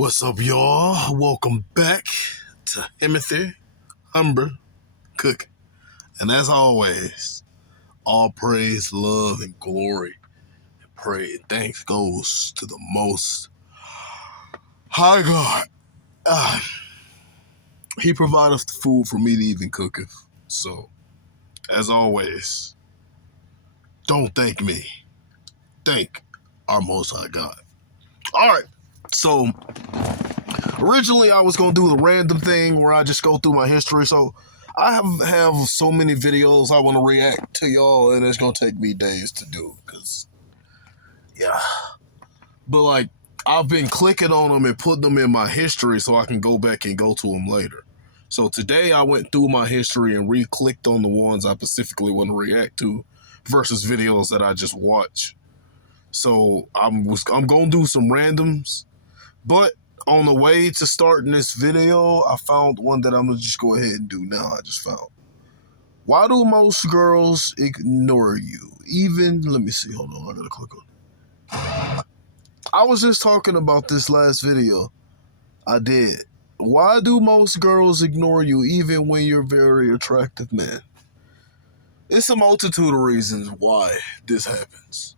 What's up, y'all? Welcome back to Timothy Humber Cook. And as always, all praise, love, and glory, and pray and thanks goes to the Most High God. He provided us the food for me to even cook it. So, as always, don't thank me. Thank our Most High God. All right. So, originally, I was going to do the random thing where I just go through my history. So I have so many videos I want to react to y'all, and it's going to take me days to do. Because, yeah. But, like, I've been clicking on them and putting them in my history so I can go back and go to them later. So today I went through my history and re-clicked on the ones I specifically want to react to versus videos that I just watch. So I'm going to do some randoms. But on the way to starting this video, I found one that I'm going to just go ahead and do now. I just found. Why do most girls ignore you? Even, let me see, hold on, I got to click on. I was just talking about this last video. I did. Why do most girls ignore you even when you're a very attractive man? It's a multitude of reasons why this happens.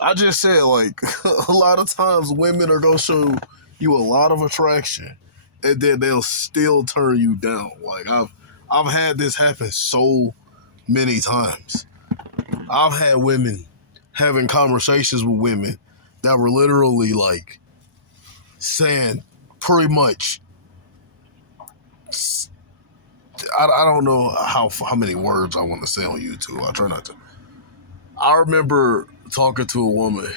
I just said, like, a lot of times women are going to show you a lot of attraction and then they'll still turn you down. Like, I've had this happen so many times. I've had women having conversations with women that were literally, like, saying pretty much, I don't know how many words I want to say on YouTube. I try not to. I remember talking to a woman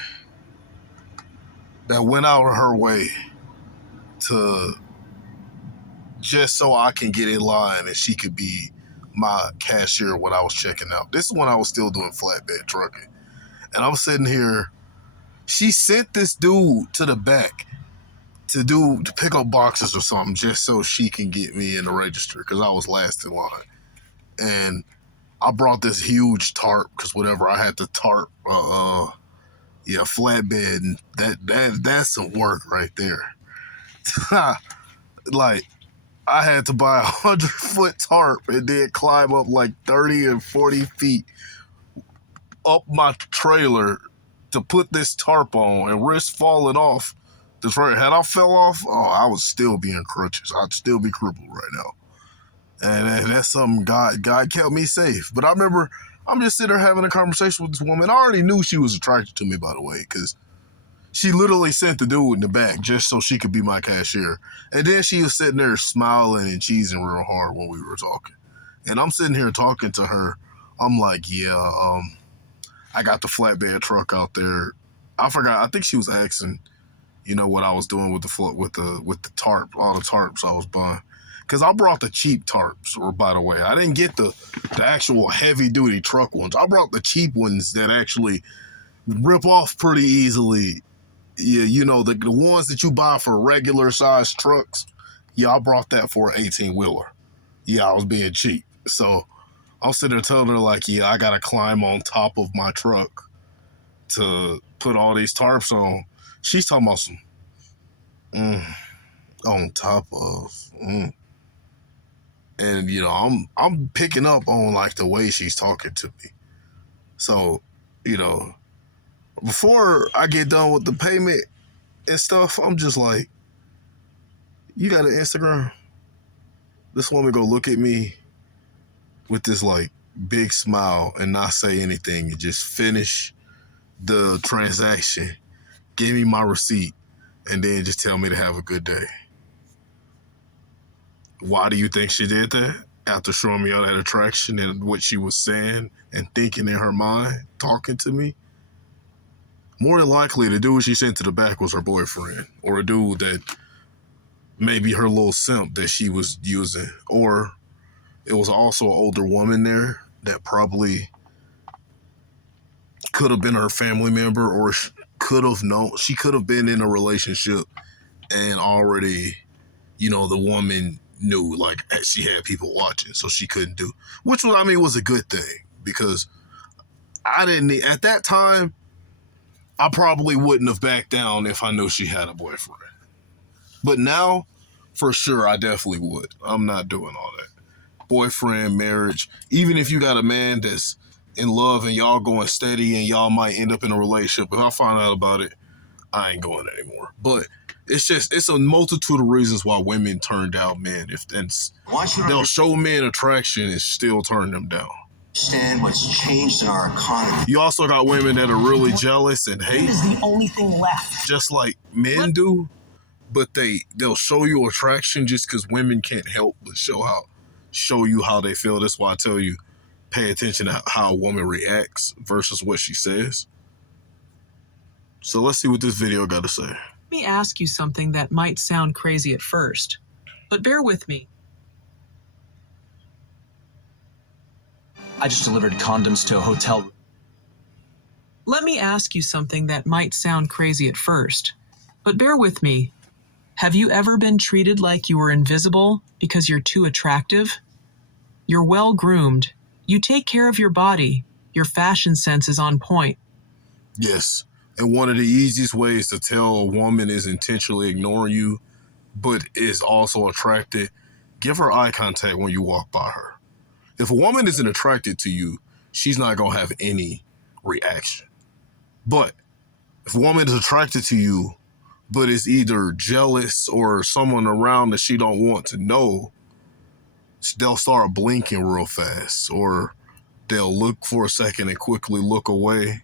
that went out of her way to just so I can get in line and she could be my cashier when I was checking out. This is when I was still doing flatbed trucking. And I'm sitting here. She sent this dude to the back to pick up boxes or something just so she can get me in the register because I was last in line. And I brought this huge tarp because whatever, I had the tarp, flatbed, and that's some work right there. Like, I had to buy 100-foot tarp and then climb up like 30 and 40 feet up my trailer to put this tarp on and risk falling off the trailer. Had I fell off, I would still be in crutches. I'd still be crippled right now. And that's something God kept me safe. But I remember I'm just sitting there having a conversation with this woman. I already knew she was attracted to me, by the way, because she literally sent the dude in the back just so she could be my cashier. And then she was sitting there smiling and cheesing real hard when we were talking. And I'm sitting here talking to her. I'm like, I got the flatbed truck out there. I forgot. I think she was asking, what I was doing with the tarp, all the tarps I was buying. Because I brought the cheap tarps, or by the way, I didn't get the actual heavy-duty truck ones. I brought the cheap ones that actually rip off pretty easily. Yeah, the ones that you buy for regular-sized trucks. Yeah, I brought that for an 18-wheeler. Yeah, I was being cheap. So I'm sitting there telling her, like, yeah, I got to climb on top of my truck to put all these tarps on. She's talking about some, on top of, And, I'm picking up on, like, the way she's talking to me. So, before I get done with the payment and stuff, I'm just like, you got an Instagram? This woman go look at me with this, like, big smile and not say anything and just finish the transaction, give me my receipt, and then just tell me to have a good day. Why do you think she did that? After showing me all that attraction and what she was saying and thinking in her mind, talking to me? More than likely, the dude she sent to the back was her boyfriend, or a dude that maybe her little simp that she was using, or it was also an older woman there that probably could have been her family member, or could have known. She could have been in a relationship and already, the woman knew, like, she had people watching, so she couldn't do, which was a good thing, because I didn't need, at that time, I probably wouldn't have backed down if I knew she had a boyfriend. But now, for sure, I definitely would. I'm not doing all that. Boyfriend, marriage, even if you got a man that's in love and y'all going steady and y'all might end up in a relationship, if I find out about it, I ain't going anymore. But it's a multitude of reasons why women turn down men. They'll show men attraction and still turn them down. Understand what's changed in our economy. You also got women that are really jealous and hate. Is the only thing left. Just like men do, but they'll show you attraction just because women can't help but show you how they feel. That's why I tell you, pay attention to how a woman reacts versus what she says. So let's see what this video got to say. Let me ask you something that might sound crazy at first, but bear with me. I just delivered condoms to a hotel. Let me ask you something that might sound crazy at first, but bear with me. Have you ever been treated like you were invisible because you're too attractive? You're well groomed. You take care of your body. Your fashion sense is on point. Yes. And one of the easiest ways to tell a woman is intentionally ignoring you, but is also attracted, give her eye contact when you walk by her. If a woman isn't attracted to you, she's not going to have any reaction. But if a woman is attracted to you, but is either jealous or someone around that she don't want to know, they'll start blinking real fast, or they'll look for a second and quickly look away,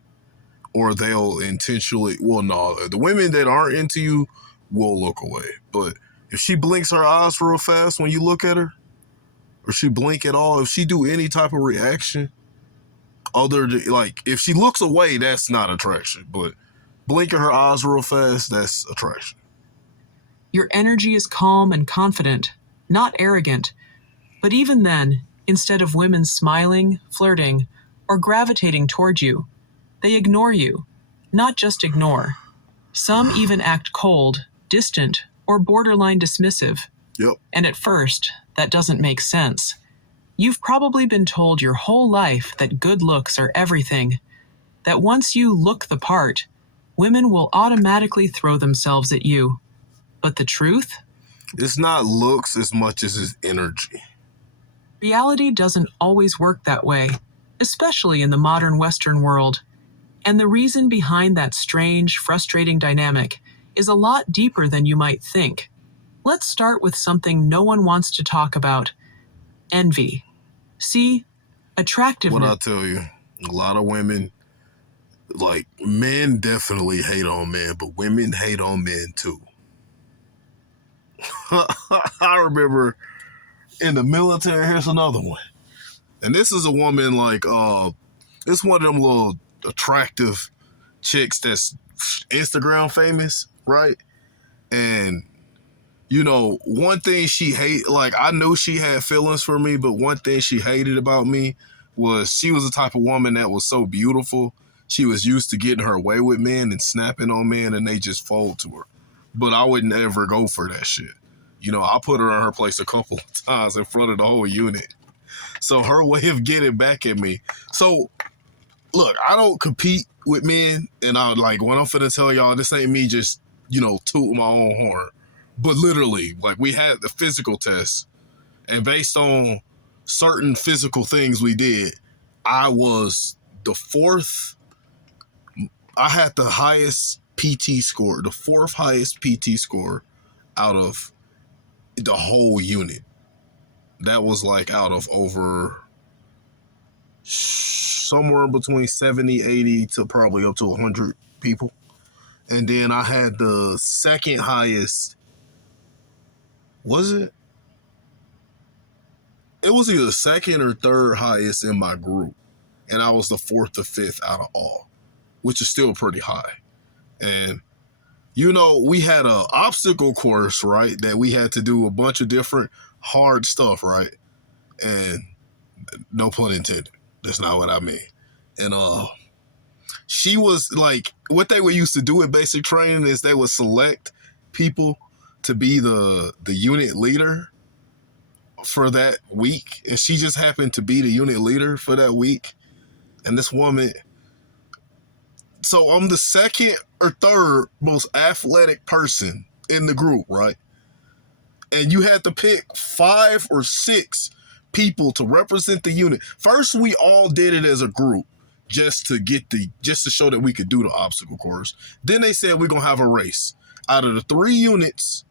or they'll intentionally, the women that aren't into you will look away. But if she blinks her eyes real fast when you look at her, or she blink at all, if she do any type of reaction, if she looks away, that's not attraction. But blinking her eyes real fast, that's attraction. Your energy is calm and confident, not arrogant. But even then, instead of women smiling, flirting, or gravitating toward you, they ignore you. Not just ignore. Some even act cold, distant, or borderline dismissive. Yep. And at first, that doesn't make sense. You've probably been told your whole life that good looks are everything, that once you look the part, women will automatically throw themselves at you. But the truth? It's not looks as much as it's energy. Reality doesn't always work that way, especially in the modern Western world. And the reason behind that strange, frustrating dynamic is a lot deeper than you might think. Let's start with something no one wants to talk about: envy. See, attractiveness. What I tell you, a lot of women, men definitely hate on men, but women hate on men too. I remember in the military, here's another one. And this is a woman it's one of them little attractive chicks that's Instagram famous, right? And one thing she I knew she had feelings for me, but one thing she hated about me was she was the type of woman that was so beautiful. She was used to getting her way with men and snapping on men, and they just fold to her. But I would never go for that shit. I put her in her place a couple of times in front of the whole unit. So her way of getting back at me. So, look, I don't compete with men, and when I'm finna tell y'all, this ain't me just, tooting my own horn. But literally, we had the physical test, and based on certain physical things we did, I was the fourth. I had the highest PT score, the fourth highest PT score out of the whole unit. That was out of over somewhere between 70, 80 to probably up to 100 people. And then I had the second highest. Was it? It was either second or third highest in my group. And I was the fourth or fifth out of all, which is still pretty high. And, we had an obstacle course, right? That we had to do a bunch of different hard stuff, right? And no pun intended. That's not what I mean. And she was what they would used to do at basic training is they would select people to be the unit leader for that week. And she just happened to be the unit leader for that week. And this woman, so I'm the second or third most athletic person in the group, right? and you had to pick 5 or 6 people to represent the unit. First, we all did it as a group just to show that we could do the obstacle course. Then they said we're gonna have a race. Out of the 3 units,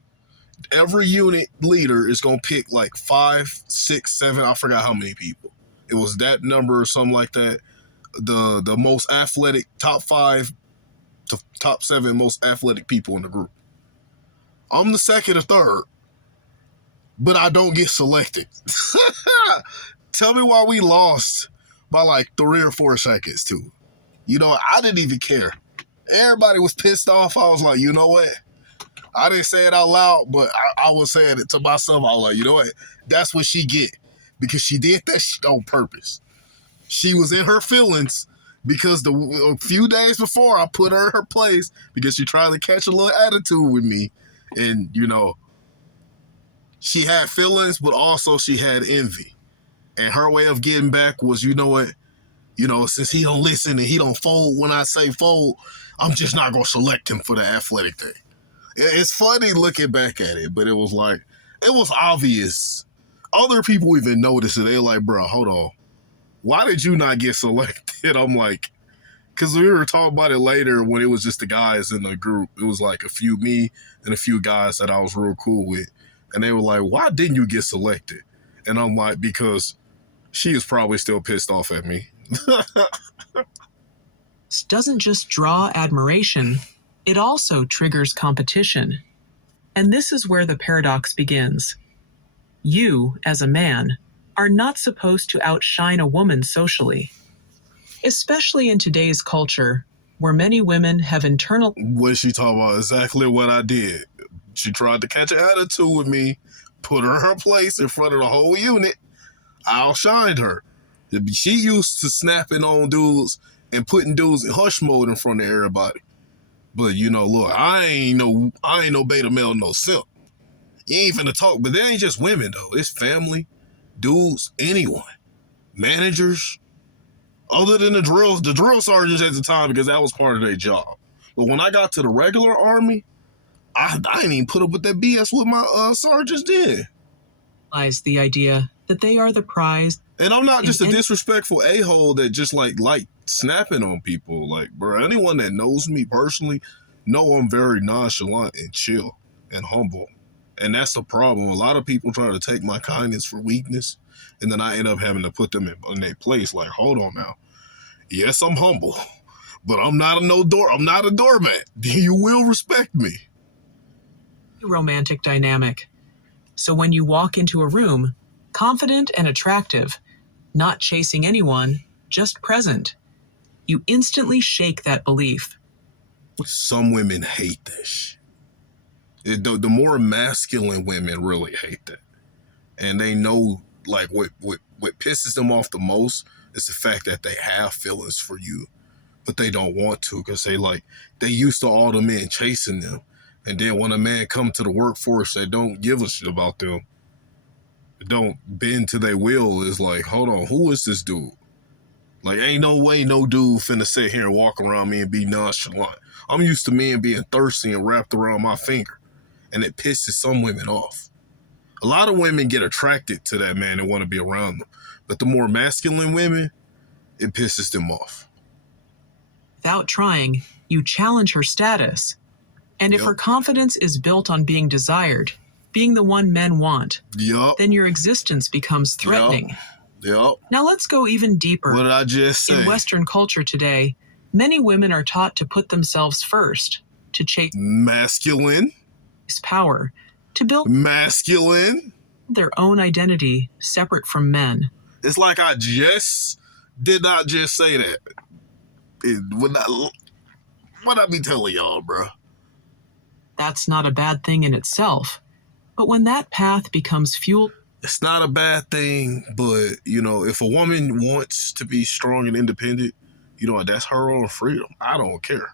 every unit leader is gonna pick like 5, 6, 7. I forgot how many people. It was that number or something like that. The most athletic, top 5 to top 7 most athletic people in the group. I'm the second or third, but I don't get selected. Tell me why we lost by like 3 or 4 seconds too. You know, I didn't even care. Everybody was pissed off. I was like, you know what? I didn't say it out loud, but I was saying it to myself. I was like, you know what? That's what she get. Because she did that shit on purpose. She was in her feelings because a few days before I put her in her place because she tried to catch a little attitude with me. And, you know, she had feelings, but also she had envy. And her way of getting back was, you know what? You know, since he don't listen and he don't fold when I say fold, I'm just not going to select him for the athletic thing. It's funny looking back at it, but it was like, it was obvious. Other people even noticed it. They're like, bro, hold on. Why did you not get selected? I'm like, because we were talking about it later when it was just the guys in the group. It was like me and a few guys that I was real cool with. And they were like, why didn't you get selected? And I'm like, because she is probably still pissed off at me. This doesn't just draw admiration, it also triggers competition. And this is where the paradox begins. You, as a man, are not supposed to outshine a woman socially. Especially in today's culture, where many women have internal... What she talking about? Exactly what I did. She tried to catch an attitude with me, put her in her place in front of the whole unit. I outshined her. She used to snapping on dudes and putting dudes in hush mode in front of everybody. But, you know, look, I ain't no beta male, no simp. You ain't finna talk, but they ain't just women, though. It's family, dudes, anyone. Managers. Other than the drill sergeants at the time, because that was part of their job. But when I got to the regular army, I didn't even put up with that BS what my sergeants did. Realize the idea that they are the prize. And I'm not just a disrespectful a-hole that just like snapping on people. Like, bro, anyone that knows me personally know I'm very nonchalant and chill and humble. And that's the problem. A lot of people try to take my kindness for weakness, and then I end up having to put them in their place. Like, hold on now. Yes, I'm humble, but I'm not a doormat. You will respect me. Romantic dynamic. So when you walk into a room, confident and attractive, not chasing anyone, just present, you instantly shake that belief. Some women hate this. The more masculine women really hate that. And they know, like, what pisses them off the most is the fact that they have feelings for you, but they don't want to because they used to all the men chasing them. And then when a man come to the workforce that don't give a shit about them, don't bend to their will, is like, hold on, who is this dude? Like, ain't no way no dude finna sit here and walk around me and be nonchalant. I'm used to men being thirsty and wrapped around my finger. And it pisses some women off. A lot of women get attracted to that man and want to be around them. But the more masculine women, it pisses them off. Without trying, you challenge her status. And if her confidence is built on being desired, being the one men want, then your existence becomes threatening. Now let's go even deeper. What did I just say? In Western culture today, many women are taught to put themselves first, to chase masculine power, to build masculine their own identity separate from men. It's like I just did not just say that. What I be telling y'all, bro? That's not a bad thing in itself. But when that path becomes fueled... It's not a bad thing, but, you know, if a woman wants to be strong and independent, you know, that's her own freedom. I don't care.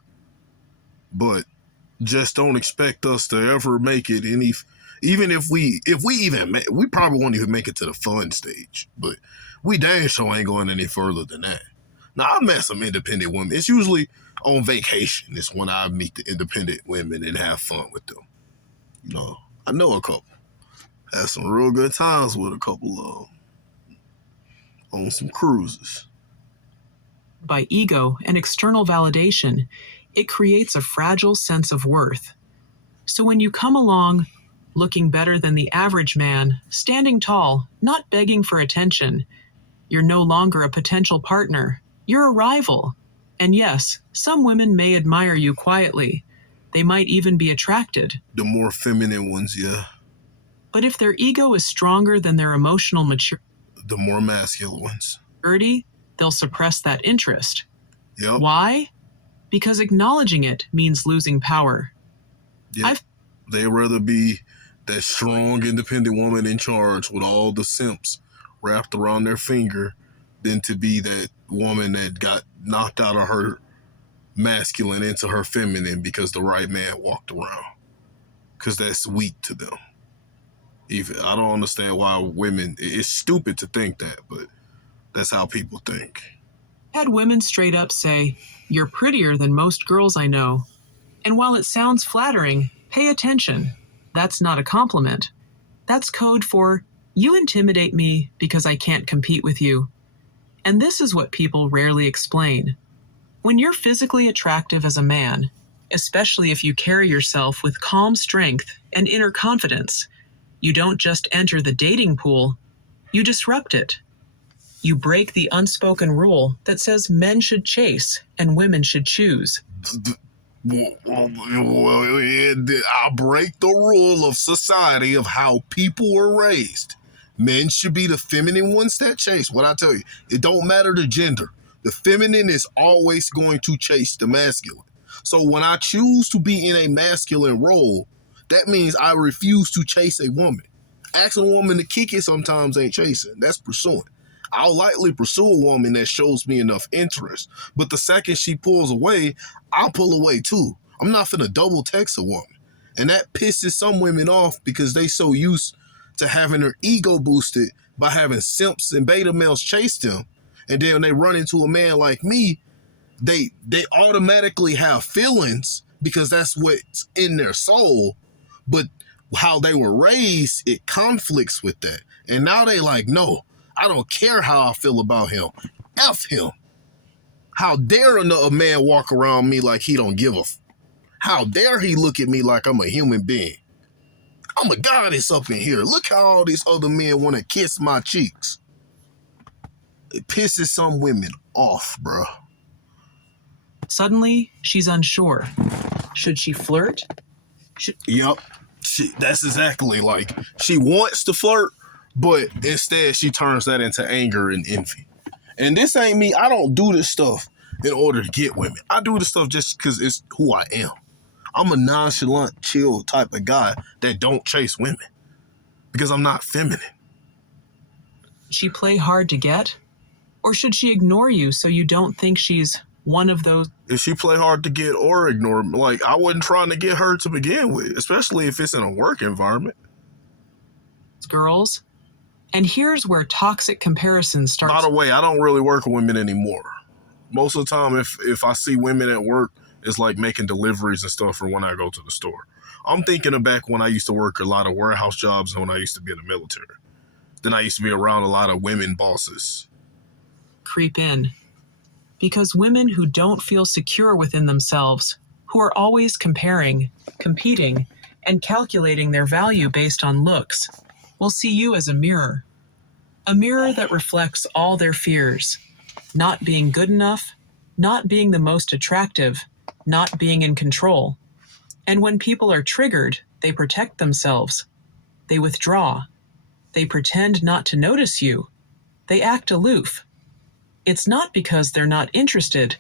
But just don't expect us to ever make it even if we probably won't even make it to the fun stage, but we damn sure ain't going any further than that. Now, I met some independent women. It's usually on vacation. It's when I meet the independent women and have fun with them. You know, I know a couple. Had some real good times with a couple of them on some cruises. By ego and external validation, it creates a fragile sense of worth. So when you come along, looking better than the average man, standing tall, not begging for attention, you're no longer a potential partner. You're a rival. And yes, some women may admire you quietly. They might even be attracted. The more feminine ones, yeah. But if their ego is stronger than their emotional The more masculine ones. maturity, they'll suppress that interest. Yep. Why? Because acknowledging it means losing power. Yep. They'd rather be that strong, independent woman in charge with all the simps wrapped around their finger than to be that woman that got knocked out of her masculine into her feminine because the right man walked around. Because that's weak to them. Even I don't understand why women, it's stupid to think that, but that's how people think. Had women straight up say, "You're prettier than most girls I know." And while it sounds flattering, pay attention. That's not a compliment. That's code for, "You intimidate me because I can't compete with you." And this is what people rarely explain. When you're physically attractive as a man, especially if you carry yourself with calm strength and inner confidence, you don't just enter the dating pool, you disrupt it. You break the unspoken rule that says men should chase and women should choose. I'll break the rule of society of how people were raised. Men should be the feminine ones that chase. What I tell you, it don't matter the gender. The feminine is always going to chase the masculine. So when I choose to be in a masculine role, that means I refuse to chase a woman. Asking a woman to kick it sometimes ain't chasing. That's pursuing. I'll likely pursue a woman that shows me enough interest. But the second she pulls away, I'll pull away too. I'm not finna double text a woman. And that pisses some women off because they so used to having their ego boosted by having simps and beta males chase them. And then when they run into a man like me, they automatically have feelings because that's what's in their soul. But how they were raised, it conflicts with that. And now they like, no, I don't care how I feel about him. F him. How dare a man walk around me like he don't give a how dare he look at me like I'm a human being? I'm a goddess up in here. Look how all these other men want to kiss my cheeks. It pisses some women off, bro. Suddenly, she's unsure. Should she flirt? Yep. That's exactly like, she wants to flirt, but instead she turns that into anger and envy. And this ain't me. I don't do this stuff in order to get women. I do this stuff just because it's who I am. I'm a nonchalant, chill type of guy that don't chase women because I'm not feminine. Should she play hard to get? Or should she ignore you so you don't think she's one of those? If she play hard to get or ignore, like, I wasn't trying to get her to begin with, especially if it's in a work environment. Girls? And here's where toxic comparison starts. By the way, I don't really work with women anymore. Most of the time, if I see women at work, it's like making deliveries and stuff for when I go to the store. I'm thinking of back when I used to work a lot of warehouse jobs and when I used to be in the military. Then I used to be around a lot of women bosses. Creep in. Because women who don't feel secure within themselves, who are always comparing, competing, and calculating their value based on looks, will see you as a mirror. A mirror that reflects all their fears. Not being good enough, not being the most attractive, not being in control. And when people are triggered, they protect themselves. They withdraw. They pretend not to notice you. They act aloof. It's not because they're not interested.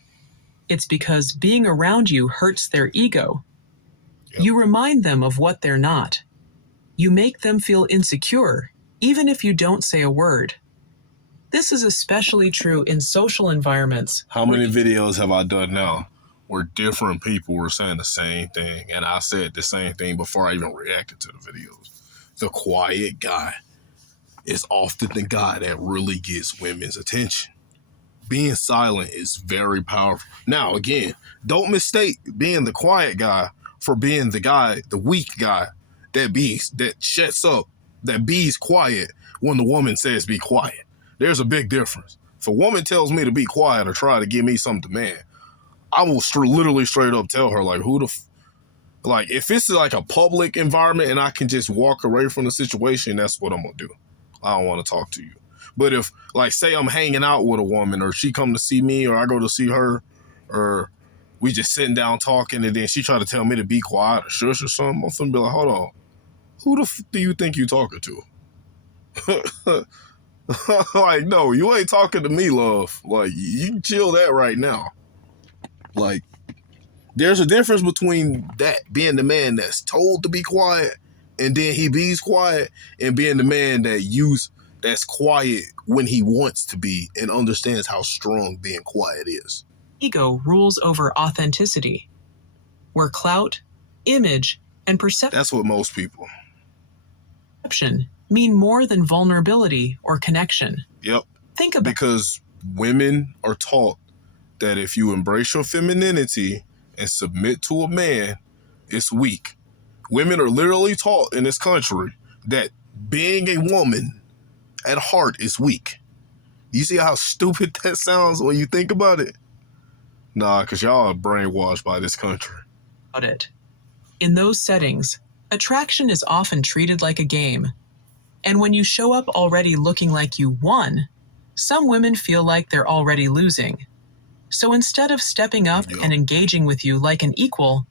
It's because being around you hurts their ego. Yep. You remind them of what they're not. You make them feel insecure, even if you don't say a word. This is especially true in social environments. How many videos have I done now where different people were saying the same thing, and I said the same thing before I even reacted to the videos? The quiet guy is often the guy that really gets women's attention. Being silent is very powerful. Now, again, don't mistake being the quiet guy for being the guy, the weak guy that shuts up that be's quiet when the woman says be quiet. There's a big difference. If a woman tells me to be quiet or try to give me some demand, I will literally straight up tell her, like, like, if it's like a public environment and I can just walk away from the situation, that's what I'm gonna do. I don't want to talk to you. But if, like, say I'm hanging out with a woman, or she come to see me, or I go to see her, or we just sitting down talking, and then she try to tell me to be quiet or shush or something, I'm finna be like, hold on, who the do you think you talking to? Like, no, you ain't talking to me, love. Like, you chill that right now. Like, there's a difference between that being the man that's told to be quiet and then he be's quiet, and being the man that's quiet when he wants to be and understands how strong being quiet is. Ego rules over authenticity, where clout, image, and That's what most people. perception mean more than vulnerability or connection. Yep. Think about Because women are taught that if you embrace your femininity and submit to a man, it's weak. Women are literally taught in this country that being a woman at heart is weak. You see how stupid that sounds when you think about it? Nah, because y'all are brainwashed by this country. it. In those settings, attraction is often treated like a game. And when you show up already looking like you won, some women feel like they're already losing. So instead of stepping up and engaging with you like an equal,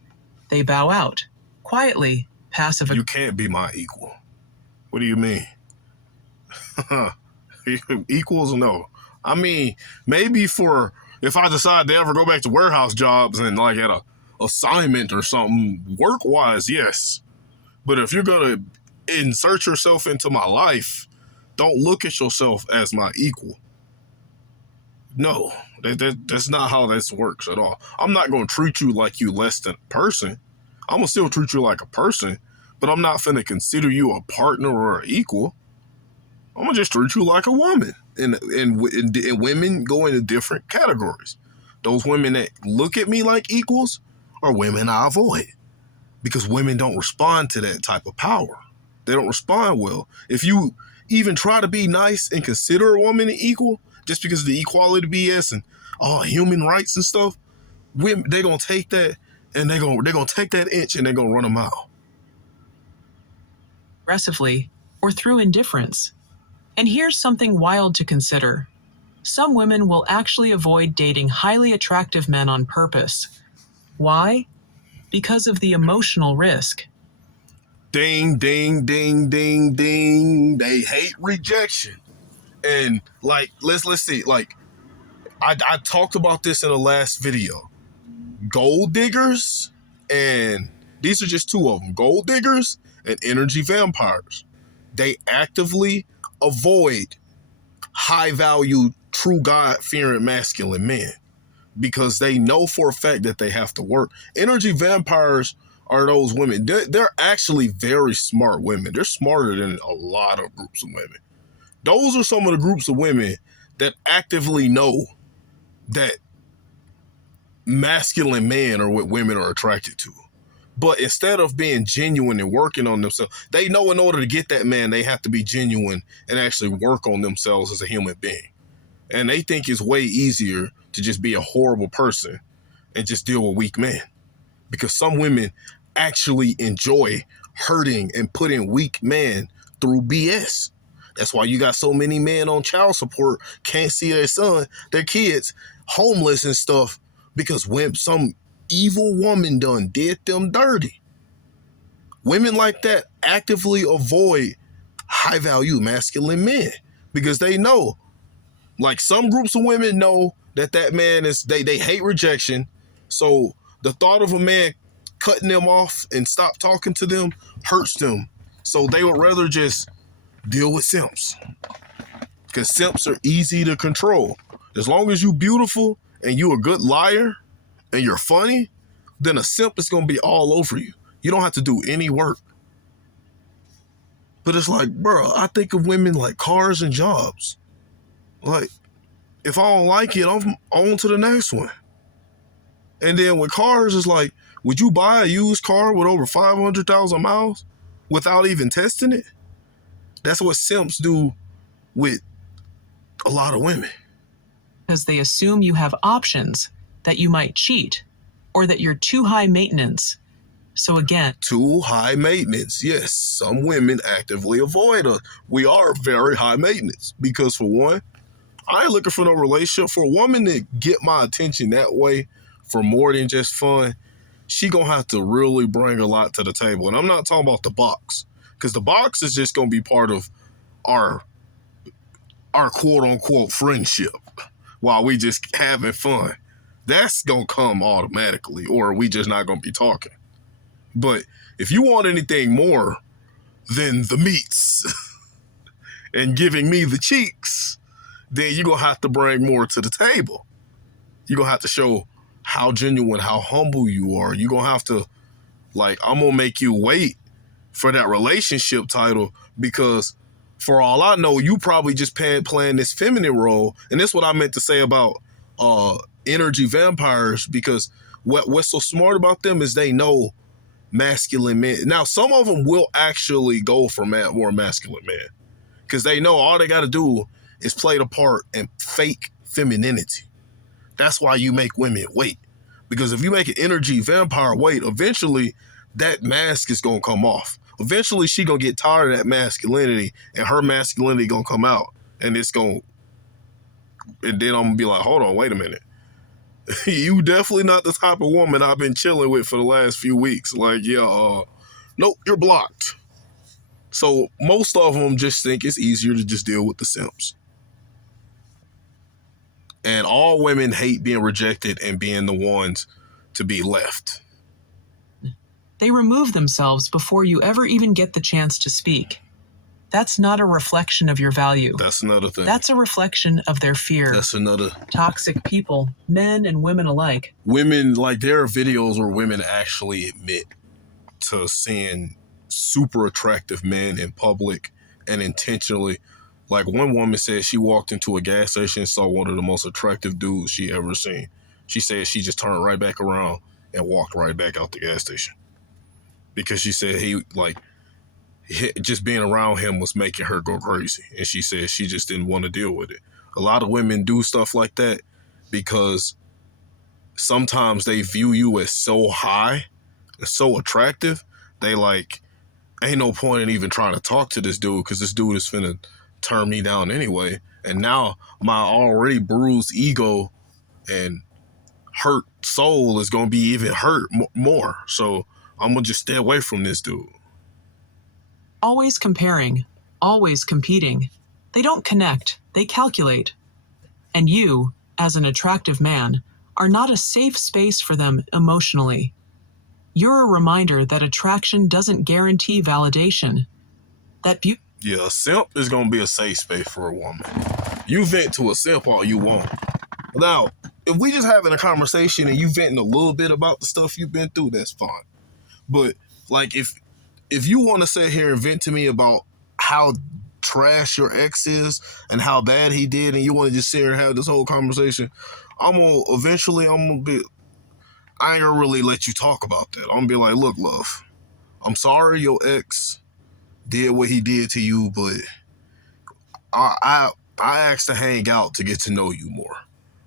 they bow out, quietly, passive. You can't be my equal. What do you mean? Equals? No. I mean, maybe for if I decide to ever go back to warehouse jobs and like at a assignment or something, work-wise, yes. But if you're going to insert yourself into my life, don't look at yourself as my equal. No, that's not how this works at all. I'm not going to treat you like you less than a person. I'm going to still treat you like a person, but I'm not finna consider you a partner or an equal. I'm going to just treat you like a woman. And women go into different categories. Those women that look at me like equals are women I avoid, because women don't respond to that type of power. They don't respond well. If you even try to be nice and consider a woman an equal, just because of the equality BS and human rights and stuff, women, they're going to take that and they're going to take that inch and they're going to run a mile. Aggressively or through indifference. And here's something wild to consider. Some women will actually avoid dating highly attractive men on purpose. Why? Because of the emotional risk. Ding, ding, ding, ding, ding. They hate rejection. And like, let's see, like, I talked about this in the last video. Gold diggers, and these are just two of them. Gold diggers and energy vampires. They actively avoid high-value, true God-fearing masculine men because they know for a fact that they have to work. Energy vampires are those women. They're actually very smart women. They're smarter than a lot of groups of women. Those are some of the groups of women that actively know that masculine men are what women are attracted to. But instead of being genuine and working on themselves, they know in order to get that man, they have to be genuine and actually work on themselves as a human being. And they think it's way easier to just be a horrible person and just deal with weak men. Because some women actually enjoy hurting and putting weak men through BS. That's why you got so many men on child support, can't see their kids, homeless and stuff, because when some evil woman done did them dirty. Women like that actively avoid high-value masculine men because they know, like some groups of women know that man is, they hate rejection. So the thought of a man cutting them off and stop talking to them hurts them. So they would rather just deal with simps, because simps are easy to control. As long as you beautiful and you a good liar and you're funny, then a simp is going to be all over you. You don't have to do any work. But it's like, bro, I think of women like cars and jobs. Like, if I don't like it, I'm on to the next one. And then with cars, it's like, would you buy a used car with over 500,000 miles without even testing it? That's what simps do with a lot of women. Because they assume you have options, that you might cheat, or that you're too high maintenance. So again, Too high maintenance. Yes, some women actively avoid us. We are very high maintenance because, for one, I ain't looking for no relationship. For a woman to get my attention that way, for more than just fun, she gonna have to really bring a lot to the table. And I'm not talking about the box, because the box is just gonna be part of our quote unquote friendship while we just having fun. That's gonna come automatically, or we just not gonna be talking. But if you want anything more than the meats and giving me the cheeks, then you're gonna have to bring more to the table. You're gonna have to show how genuine, how humble you are. You're gonna have to, like, I'm gonna make you wait for that relationship title, because for all I know, you probably just playing this feminine role. And that's what I meant to say about energy vampires, because what's so smart about them is they know masculine men. Now, some of them will actually go for more masculine men, because they know all they got to do is play the part and fake femininity. That's why you make women wait. Because if you make an energy vampire wait, eventually that mask is going to come off. Eventually she going to get tired of that masculinity, and her masculinity going to come out. And it's going to, and then I'm going to be like, hold on, wait a minute. You definitely not the type of woman I've been chilling with for the last few weeks. Like, yeah, nope, you're blocked. So most of them just think it's easier to just deal with the simps. And all women hate being rejected and being the ones to be left. they remove themselves before you ever even get the chance to speak. That's not a reflection of your value. That's another thing. That's a reflection of their fear. That's another. Toxic people, men and women alike. Women, like, there are videos where women actually admit to seeing super attractive men in public and intentionally. Like, one woman said she walked into a gas station and saw one of the most attractive dudes she ever seen. She said she just turned right back around and walked right back out the gas station. Because she said just being around him was making her go crazy. And she said she just didn't want to deal with it. A lot of women do stuff like that because sometimes they view you as so high and so attractive, they like, ain't no point in even trying to talk to this dude because this dude is finna turn me down anyway. And now my already bruised ego and hurt soul is going to be even hurt more. So I'm going to just stay away from this dude. Always comparing, always competing. They don't connect, they calculate. And you, as an attractive man, are not a safe space for them emotionally. You're a reminder that attraction doesn't guarantee validation. Yeah, a simp is going to be a safe space for a woman. You vent to a simp all you want. Now, if we just having a conversation and you venting a little bit about the stuff you've been through, that's fine. But, like, if you want to sit here and vent to me about how trash your ex is and how bad he did, and you want to just sit here and have this whole conversation, I ain't gonna really let you talk about that. I'm gonna be like, look, love, I'm sorry your ex did what he did to you, but I asked to hang out to get to know you more.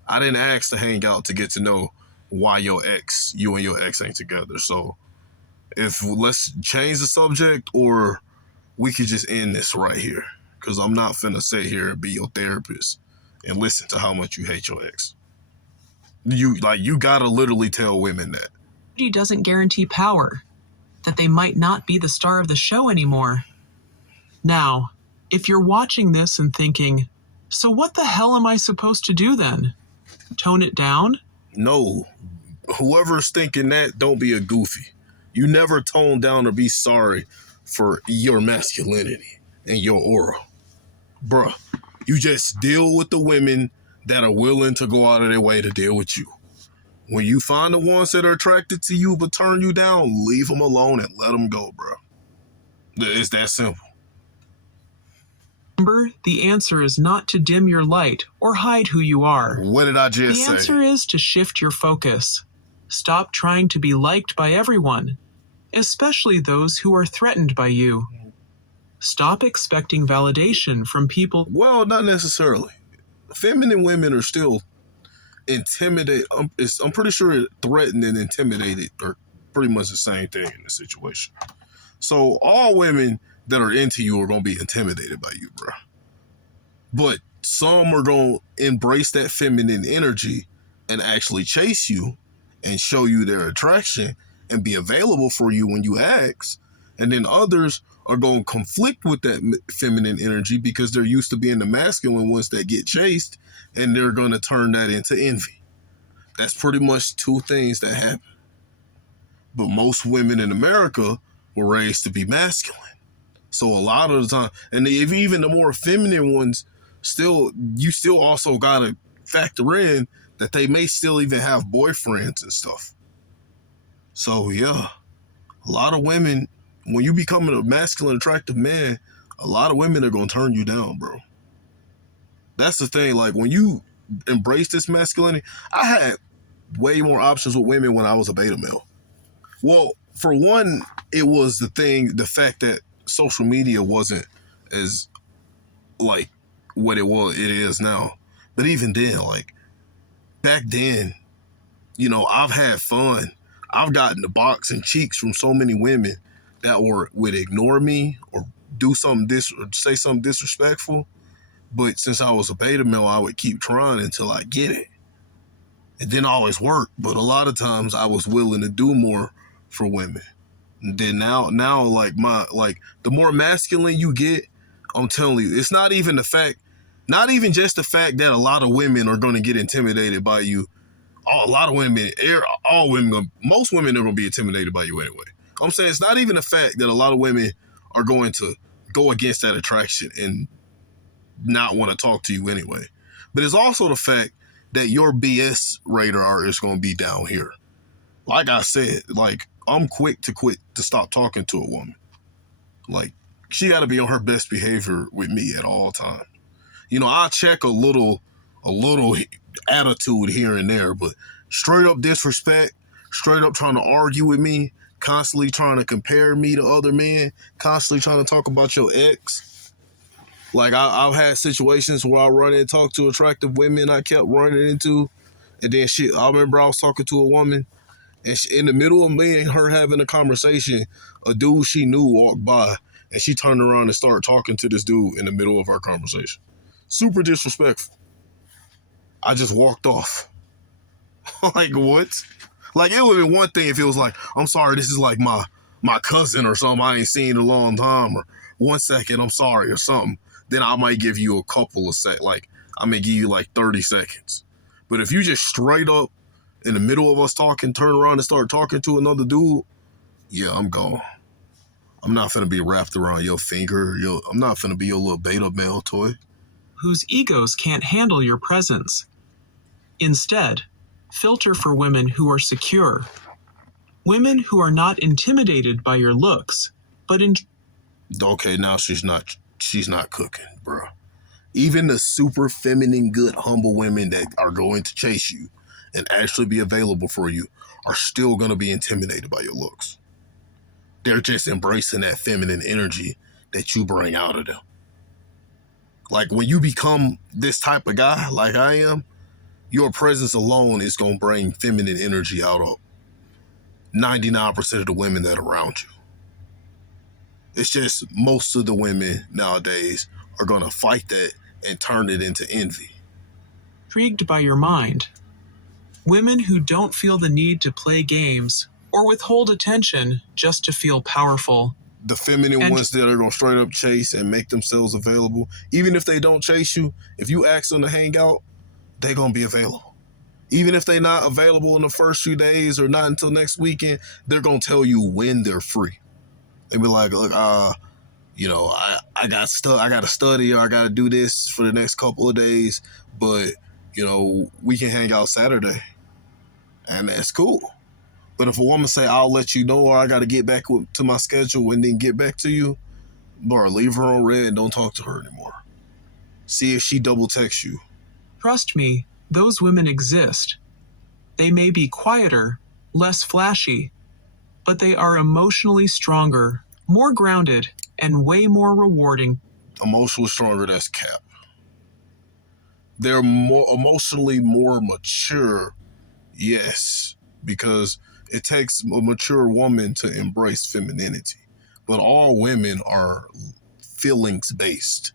I didn't ask to hang out to get to know why you and your ex ain't together. So let's change the subject, or we could just end this right here. Because I'm not finna sit here and be your therapist and listen to how much you hate your ex. You gotta literally tell women that. Beauty doesn't guarantee power, that they might not be the star of the show anymore. Now, if you're watching this and thinking, so what the hell am I supposed to do then? Tone it down? No. Whoever's thinking that, don't be a goofy. You never tone down or be sorry for your masculinity and your aura. Bruh, you just deal with the women that are willing to go out of their way to deal with you. When you find the ones that are attracted to you but turn you down, leave them alone and let them go, bro. It's that simple. Remember, the answer is not to dim your light or hide who you are. What did I just say? The answer is to shift your focus. Stop trying to be liked by everyone, especially those who are threatened by you. Stop expecting validation from people. Well, not necessarily. Feminine women are still intimidated. I'm pretty sure threatened and intimidated are pretty much the same thing in this situation. So all women that are into you are going to be intimidated by you, bro. But some are going to embrace that feminine energy and actually chase you and show you their attraction and be available for you when you ask. And then others are going to conflict with that feminine energy because they're used to being the masculine ones that get chased, and they're going to turn that into envy. That's pretty much two things that happen. But most women in America were raised to be masculine. So a lot of the time, and even the more feminine ones, you still also got to factor in that they may still even have boyfriends and stuff. So yeah, a lot of women, when you become a masculine, attractive man, a lot of women are going to turn you down, bro. That's the thing. Like, when you embrace this masculinity, I had way more options with women when I was a beta male. Well, for one, it was the fact that social media wasn't as, like, what it is now. But even then, like, back then, I've had fun. I've gotten the box and cheeks from so many women that would ignore me or do something or say something disrespectful. But since I was a beta male, I would keep trying until I get it. It didn't always work, but a lot of times I was willing to do more for women. And then now, like, the more masculine you get, I'm telling you, it's not even just the fact that a lot of women are going to get intimidated by you. Most women are going to be intimidated by you anyway. I'm saying it's not even the fact that a lot of women are going to go against that attraction and not want to talk to you anyway. But it's also the fact that your BS radar is going to be down here. Like I said, like, I'm quick to stop talking to a woman. Like, she got to be on her best behavior with me at all times. I'll check a little attitude here and there, but straight up disrespect, straight up trying to argue with me, constantly trying to compare me to other men, constantly trying to talk about your ex. Like, I've had situations where I run and talk to attractive women I kept running into, and then I remember I was talking to a woman, and in the middle of me and her having a conversation, a dude she knew walked by, and she turned around and started talking to this dude in the middle of our conversation. Super disrespectful. I just walked off. Like, what? Like, it would have been one thing if it was like, I'm sorry, this is like my cousin or something I ain't seen in a long time, or 1 second, I'm sorry, or something. Then I might give you a couple of seconds. Like, I may give you like 30 seconds. But if you just straight up in the middle of us talking, turn around and start talking to another dude, yeah, I'm gone. I'm not finna be wrapped around your finger. I'm not finna be your little beta male toy. Whose egos can't handle your presence. Instead, filter for women who are secure. Women who are not intimidated by your looks, but Okay, now she's not cooking, bro. Even the super feminine, good, humble women that are going to chase you and actually be available for you are still going to be intimidated by your looks. They're just embracing that feminine energy that you bring out of them. Like, when you become this type of guy like I am, your presence alone is going to bring feminine energy out of 99% of the women that are around you. It's just most of the women nowadays are going to fight that and turn it into envy. Intrigued by your mind. Women who don't feel the need to play games or withhold attention just to feel powerful. The feminine ones that are going to straight up chase and make themselves available, even if they don't chase you, if you ask them to hang out, they're going to be available. Even if they're not available in the first few days or not until next weekend, they're going to tell you when they're free. They be like, look, I got to study, or I got to do this for the next couple of days, but, we can hang out Saturday. And that's cool. But if a woman say, I'll let you know, or I got to get back to my schedule and then get back to you, bro, leave her on red and don't talk to her anymore. See if she double texts you. Trust me, those women exist. They may be quieter, less flashy, but they are emotionally stronger, more grounded, and way more rewarding. Emotionally stronger, that's cap. They're more emotionally more mature, yes, because it takes a mature woman to embrace femininity. But all women are feelings based.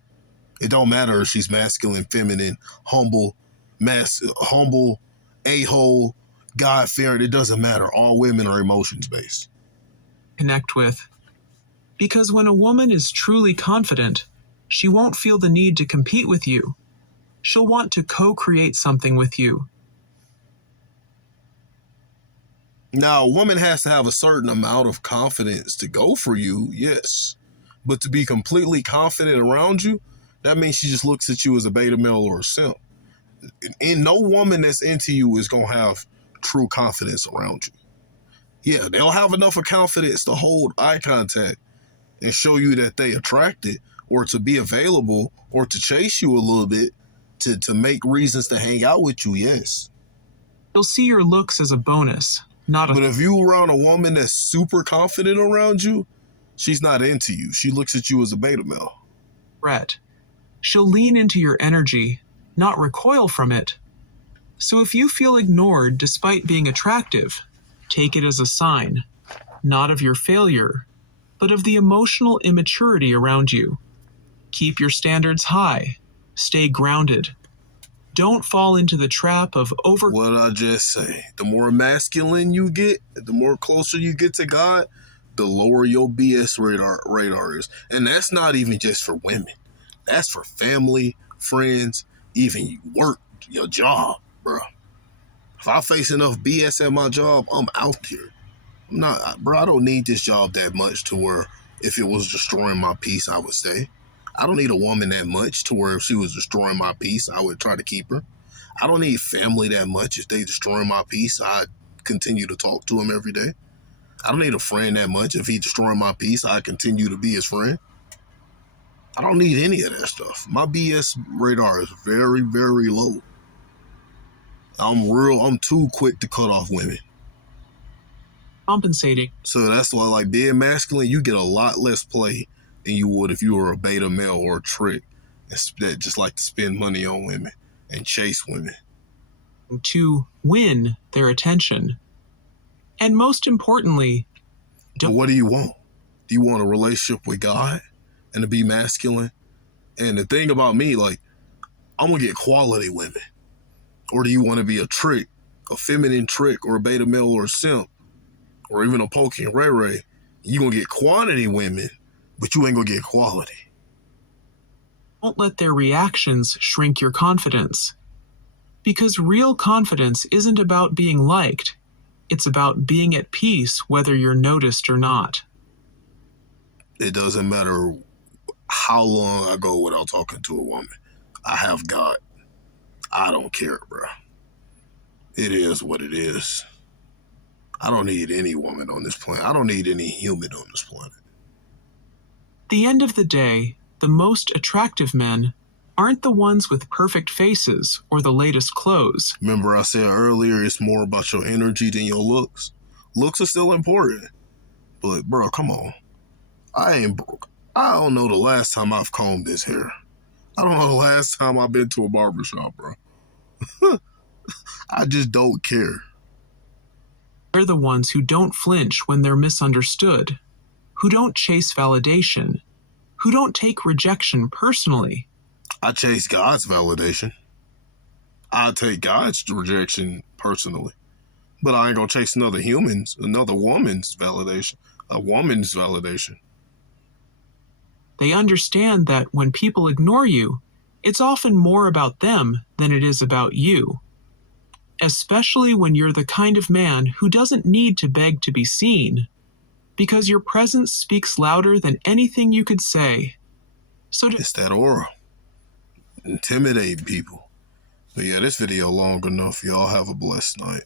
It don't matter if she's masculine, feminine, humble, humble, a-hole, God-fearing. It doesn't matter. All women are emotions based. Connect with. Because when a woman is truly confident, she won't feel the need to compete with you. She'll want to co-create something with you. Now, a woman has to have a certain amount of confidence to go for you, yes. But to be completely confident around you, that means she just looks at you as a beta male or a simp. And no woman that's into you is going to have true confidence around you. Yeah, they'll have enough of confidence to hold eye contact and show you that they attracted, or to be available, or to chase you a little bit, to make reasons to hang out with you, yes. You'll see your looks as a bonus, not But a if you around a woman that's super confident around you, she's not into you. She looks at you as a beta male. threat. She'll lean into your energy, not recoil from it. So if you feel ignored despite being attractive, take it as a sign, not of your failure, but of the emotional immaturity around you. Keep your standards high. Stay grounded. Don't fall into the trap of over. What I just say, the more masculine you get, the more closer you get to God, the lower your BS radar is. And that's not even just for women. That's for family, friends, even work, your job, bro. If I face enough BS at my job, I'm out here. I don't need this job that much to where if it was destroying my peace, I would stay. I don't need a woman that much to where if she was destroying my peace, I would try to keep her. I don't need family that much. If they destroying my peace, I'd continue to talk to him every day. I don't need a friend that much. If he destroying my peace, I continue to be his friend. I don't need any of that stuff. My BS radar is very, very low. I'm too quick to cut off women. Compensating. So that's why, like, being masculine, you get a lot less play than you would if you were a beta male or a trick that just like to spend money on women and chase women. To win their attention. And most importantly, But what do you want? Do you want a relationship with God and to be masculine? And the thing about me, like, I'm going to get quality women. Or do you want to be a trick, a feminine trick, or a beta male or a simp, or even a Pokey and Ray Ray? You're going to get quantity women, but you ain't going to get quality. Don't let their reactions shrink your confidence. Because real confidence isn't about being liked. It's about being at peace whether you're noticed or not. It doesn't matter how long I go without talking to a woman. I have God. I don't care, bro. It is what it is. I don't need any woman on this planet. I don't need any human on this planet. At the end of the day, the most attractive men aren't the ones with perfect faces or the latest clothes. Remember I said earlier, it's more about your energy than your looks. Looks are still important. But, bro, come on. I ain't broke. I don't know the last time I've combed this hair. I don't know the last time I've been to a barbershop, bro. I just don't care. They're the ones who don't flinch when they're misunderstood, who don't chase validation, who don't take rejection personally. I chase God's validation. I take God's rejection personally. But I ain't gonna chase another woman's validation. A woman's validation. They understand that when people ignore you, it's often more about them than it is about you. Especially when you're the kind of man who doesn't need to beg to be seen, because your presence speaks louder than anything you could say. So it's that aura. Intimidate people. But yeah, this video long enough. Y'all have a blessed night.